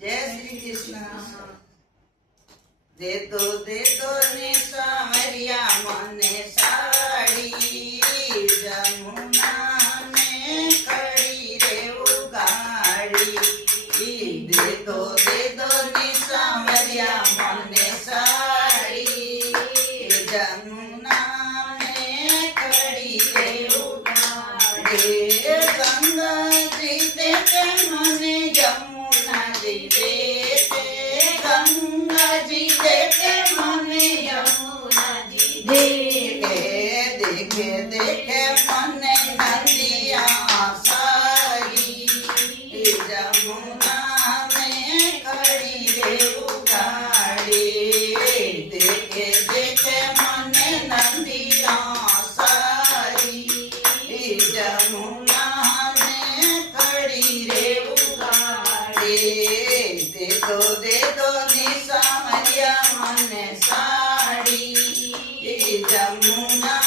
જય શ્રી કૃષ્ણ. દે દો ને સામરિયા મને સાડી, જમુના ને કડી રે ઉગાડી. દે દો ને સામરિયા મને સાડી, જમુના ને કડી રે ઉગાડી. ગંગાજી દે તે મને જમુનાજી દે તે, ગંગાજી દે તે મને યમુનાજી દે. દેખે દેખે મને નદિયા સારી, જમુના ને કડી રે ઉગાડી. દેખે દેખે મને નદિયા સારી, જમુના ને કડી રે ઉગાડી. દે દો ની સામરિયા મને સાડી, જમુના